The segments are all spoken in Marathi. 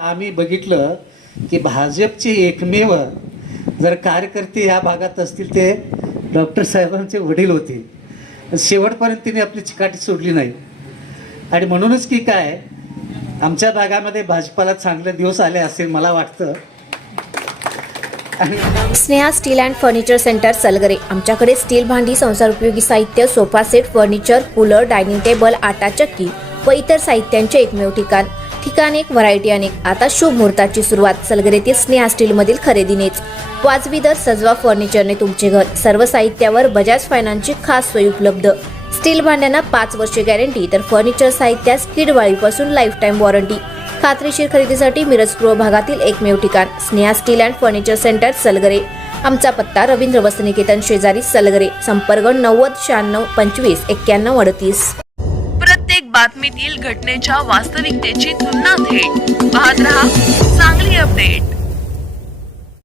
आम्ही बघितलं की भाजपचे एकमेव जर कार्यकर्ते या भागात असतील ते डॉक्टर साहेबांचे वडील होते. शेवटपर्यंत तिने आपली चिकाटी सोडली नाही आणि म्हणूनच की काय आमच्या भागामध्ये भाजपाला चांगले दिवस आले असेल मला वाटतं. Sneha steel and furniture centre Salgare. आमच्याकडे स्टील भांडी, संसार उपयोगी साहित्य, sofa set, furniture, cooler, dining table, आटा चक्की व इतर साहित्यांचे एकमेव ठिकाण एक, व्हरायटी अनेक. आता शुभ मुहूर्ताची सुरुवात सलगरेतील स्नेहा स्टील मधील खरेदीनेच. वाजवी दर, सजवा फर्निचरने तुमचे घर. सर्व साहित्यावर बजाज फायनान्सची खास सोय उपलब्ध. स्टील भांड्यांना 5 वर्षे गॅरंटी तर फर्निचर साहित्यास किडवाळीपासून लाईफ टाईम वॉरंटी. खात्रीशीर खरेदीसाठी मिरज पूर्व भागातील एकमेव ठिकाण Sneha steel and furniture centre Salgare. आमचा पत्ता रवींद्र वसतिनिकेतन शेजारी सलगरे. संपर्क 90 96 25 91 38. प्रत्येक बातमीतील घटनेच्या वास्तविकतेची तुलना थेट पाहत रहा चांगली अपडेट.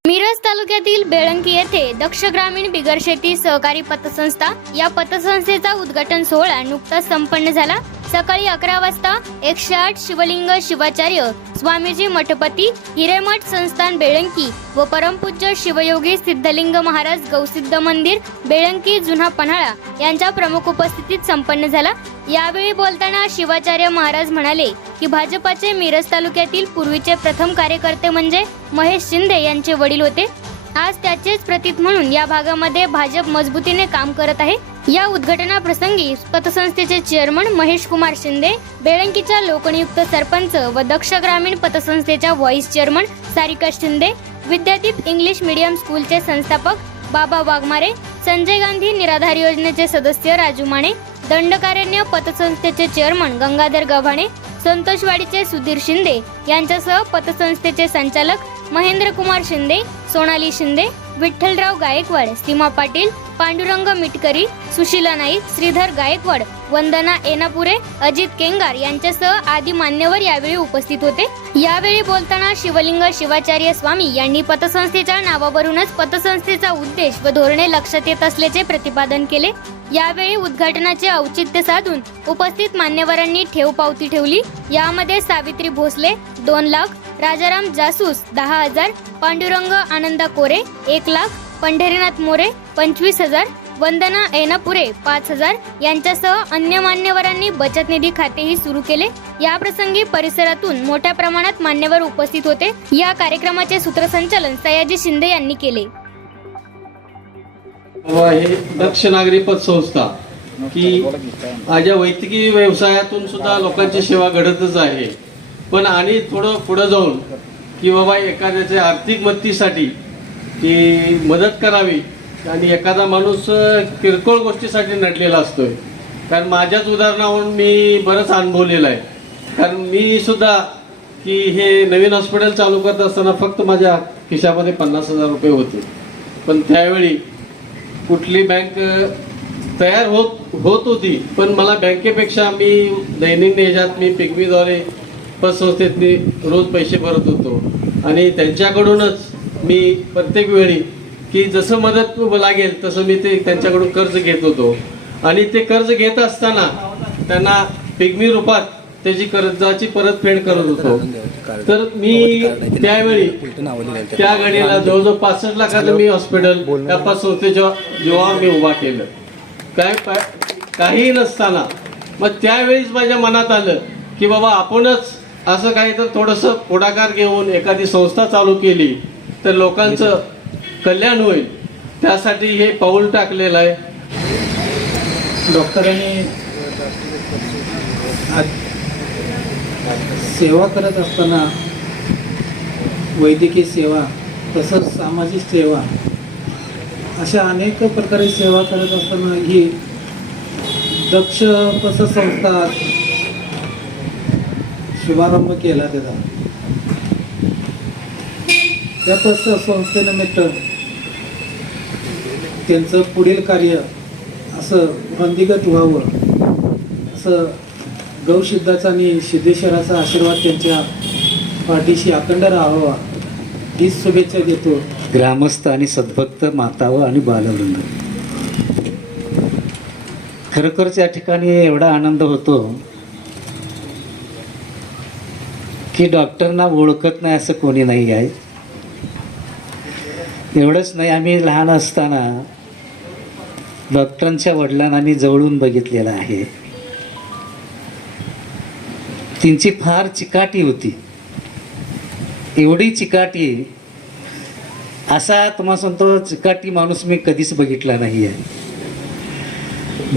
मिरज तालुक्यातील बेळंकी येथे दक्ष ग्रामीण बिगर शेती सहकारी पतसंस्था या पतसंस्थेचा उद्घाटन सोहळा नुकताच संपन्न झाला. सकाळी 11 वाजता 108 शिवलिंग शिवाचार्य स्वामीजी मठपती हिरेमठ संस्थान बेळंकी व परमपूज्य शिवयोगी सिद्धलिंग महाराज गौसिद्ध मंदिर बेळंकी जुना पन्हाळा यांच्या प्रमुख उपस्थितीत संपन्न झाला. यावेळी बोलताना शिवाचार्य महाराज म्हणाले की भाजपाचे मिरज तालुक्यातील पूर्वीचे प्रथम कार्यकर्ते म्हणजे महेश शिंदे यांचे वडील होते. आज त्याचेच प्रतीक म्हणून या भागामध्ये भाजप मजबूतीने काम करत आहे. या उद्घाटनाप्रसंगी पतसंस्थेचे चेअरमन महेश कुमार शिंदे, बेळंकीच्या लोकनियुक्त सरपंच व दक्ष ग्रामीण पतसंस्थेच्या vice chairman Sarika Shinde, Vidyadeep English medium स्कूलचे संस्थापक बाबा वाघमारे, संजय गांधी निराधार योजनेचे सदस्य राजू माने, दंडकारण्य पतसंस्थेचे चेअरमन गंगाधर गव्हाणे, संतोषवाडीचे सुधीर शिंदे यांच्यासह पतसंस्थेचे संचालक महेंद्र कुमार शिंदे, सोनाली शिंदे, विठ्ठलराव गायकवाड, सीमा पाटील, पांडुरंग मिटकरी, सुशीला नाईक, श्रीधर गायकवाड, वंदना एनापुरे, अजित केंगार यांच्यासह आदी मान्यवर यावेळी उपस्थित होते. यावेळी बोलताना शिवलिंग शिवाचार्य स्वामी यांनी पतसंस्थेच्या नावावरूनच पतसंस्थेचा उद्देश व धोरणे लक्षात येत असल्याचे प्रतिपादन केले. यावेळी उद्घाटनाचे औचित्य साधून उपस्थित मान्यवरांनी ठेव पावती ठेवली. यामध्ये सावित्री भोसले 2 लाख, राजाराम जासूस 10,000, पांडुरंग आनंदा कोरे 1 लाख, पंढरीनाथ मोरे 25,000, वंदना एनापुरे 5,000 यांच्यासह अन्य मान्यवरांनी बचत निधी खातेही सुरू केले. या प्रसंगी परिसरातून मोठ्या प्रमाणात मान्यवर उपस्थित होते. या कार्यक्रमाचे सूत्रसंचालन सयाजी शिंदे यांनी केले. हे दक्ष नागरी पतसंस्था की माझ्या वैद्यकीय व्यवसायातून सुद्धा लोकांची सेवा घडतच आहे. पण आणि थोडं पुढे जाऊन की बाबा एखाद्याच्या आर्थिक मदतीसाठी ती मदत करावी आणि एखादा माणूस किरकोळ गोष्टीसाठी नडलेला असतोय. कारण माझ्याच उदाहरणावरून मी बरंच अनुभवलेलं आहे. कारण मी सुद्धा की हे नवीन हॉस्पिटल चालू करत असताना फक्त माझ्या खिशामध्ये 50,000 रुपये होते. पण त्यावेळी कुठली बँक तयार होत होती पण मला बँकेपेक्षा मी दैनंदिन ह्याच्यात मी पिगमीद्वारे पतसंस्थेतनी रोज पैसे भरत होतो आणि त्यांच्याकडूनच मी प्रत्येक वेळी की जसं मदत लागेल तसं मी ते त्यांच्याकडून कर्ज घेत होतो. आणि ते कर्ज घेत असताना त्यांना पिगमी रूपात त्याची कर्जाची परतफेड करत होतो. तर मी त्यावेळी त्या घडीला जवळजवळ 65 लाखाचं मी हॉस्पिटल त्या पतसंस्थेच्या जेव्हा मी उभा केलं काही नसताना मग त्यावेळीच माझ्या मनात आलं की बाबा आपणच असं काही तर थोडंसं पुढाकार घेऊन एखादी संस्था चालू केली तर लोकांचं कल्याण होईल. त्यासाठी हे पाऊल टाकलेलं आहे. डॉक्टरांनी सेवा करत असताना वैद्यकीय सेवा तसंच सामाजिक सेवा अशा अनेक प्रकारे सेवा करत असताना ही दक्ष पतसंस्था शुभारंभ केला त्याचा. त्या पतसंस्थेनिमित्त त्यांचं पुढील कार्य असं वृद्धिंगत व्हावं असं गौसिद्धाचा आणि सिद्धेश्वराचा आशीर्वाद त्यांच्या पाठीशी अखंड राहावा ही शुभेच्छा देतो. ग्रामस्थ आणि सद्भक्त माताव आणि बालवृंद, खरोखरच या ठिकाणी एवढा आनंद होतो की डॉक्टरना ओळखत नाही असं कोणी नाही आहे. एवढंच नाही, आम्ही लहान असताना डॉक्टरांच्या वडिलांना आम्ही जवळून बघितलेलं आहे. त्यांची फार चिकाटी होती, एवढी चिकाटी, असा तुम्हाला सांगतो चिकाटी माणूस मी कधीच बघितला नाही आहे.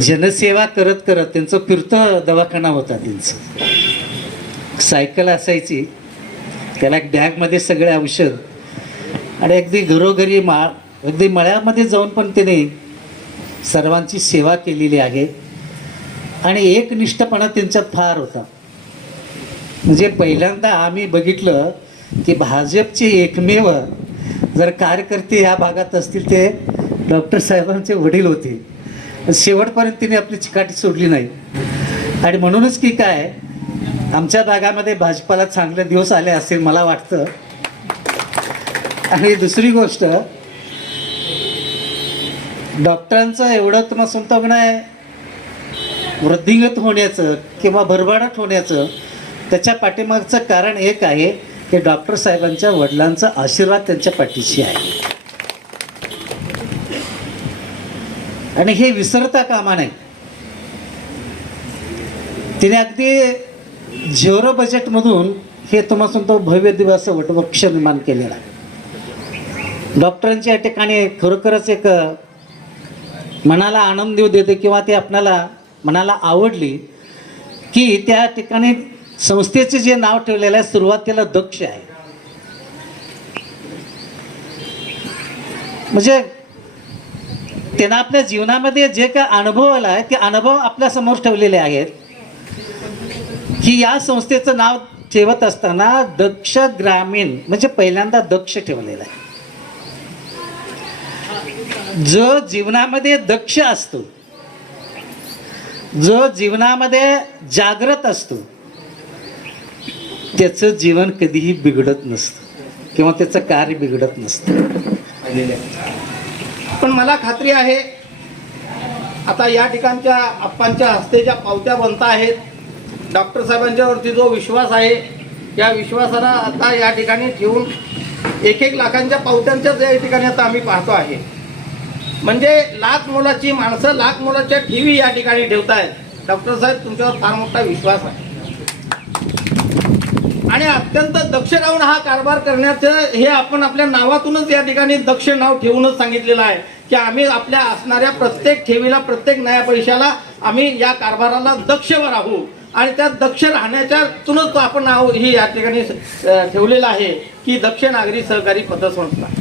जनसेवा करत करत त्यांचं फिरतं दवाखाना होता. त्यांचं सायकल असायची, त्याला एक बॅगमध्ये सगळे औषध, आणि अगदी घरोघरी अगदी मळ्यामध्ये जाऊन पण त्याने सर्वांची सेवा केलेली आहे. आणि एकनिष्ठपणा त्यांच्यात फार होता. म्हणजे पहिल्यांदा आम्ही बघितलं की भाजपचे एकमेव जर कार्यकर्ते या भागात असतील ते डॉक्टर साहेबांचे वडील होते. शेवटपर्यंत तिने आपली चिकाटी सोडली नाही. आणि म्हणूनच की काय, आमच्या भागामध्ये भाजपाला चांगले दिवस आले असेल मला वाटतं. आणि दुसरी गोष्ट, डॉक्टरांचं एवढं तुम्हाला सांगतो की नाही वृद्धिंगत होण्याचं किंवा भरभराट होण्याचं त्याच्या पाठीमागचं कारण एक आहे की डॉक्टर साहेबांच्या वडिलांचा आशीर्वाद त्यांच्या पाठीशी आहे. आणि हे विसरता कामा नाही. तिने अगदी झिरो बजेटमधून हे तुम्हाला सांगतो भव्य दिवस वटवृक्ष निर्माण केलेला आहे. डॉक्टरांच्या या ठिकाणी खरोखरच एक मनाला आनंद देऊ देते किंवा ते आपल्याला मनाला आवडली की त्या ठिकाणी संस्थेचे जे नाव ठेवलेलं आहे सुरुवातीला दक्ष आहे. म्हणजे त्यांना आपल्या जीवनामध्ये जे काय अनुभव आला आहे ते अनुभव आपल्या समोर ठेवलेले आहेत की या संस्थेचं नाव ठेवत असताना दक्ष ग्रामीण म्हणजे पहिल्यांदा दक्ष ठेवलेलं आहे. जो जीवनामध्ये दक्ष असतो, जो जीवनामध्ये जागृत असतो, त्याचं जीवन कधीही बिघडत नसतं किंवा त्याचं कार्य बिघडत नसतं. पण मला खात्री आहे आता या ठिकाणच्या आप्पांच्या हस्ते ज्या पावत्या बनता आहेत, डॉक्टर साहेबांच्यावरती जो विश्वास आहे, या विश्वासाला आता या ठिकाणी ठेवून 1-1 लाखांच्या पावत्यांच्याच या ठिकाणी आता आम्ही पाहतो आहे. म्हणजे लाख मोलाची माणसं लाख मोलाच्या ठेवी या ठिकाणी ठेवत आहेत. डॉक्टर साहेब, तुमच्यावर फार मोठा विश्वास आहे आणि अत्यंत दक्ष राहून हा कारभार करण्याचं हे आपण आपल्या नावातूनच या ठिकाणी दक्ष नाव ठेवूनच सांगितलेलं आहे की आम्ही आपल्या असणाऱ्या प्रत्येक ठेवीला, प्रत्येक नया पैशाला आम्ही या कारभाराला दक्षवर राहू. आणि त्या दक्ष राहण्याच्यातूनच आपण नाव ही या ठिकाणी ठेवलेलं आहे की दक्ष नागरी सहकारी पतसंस्था.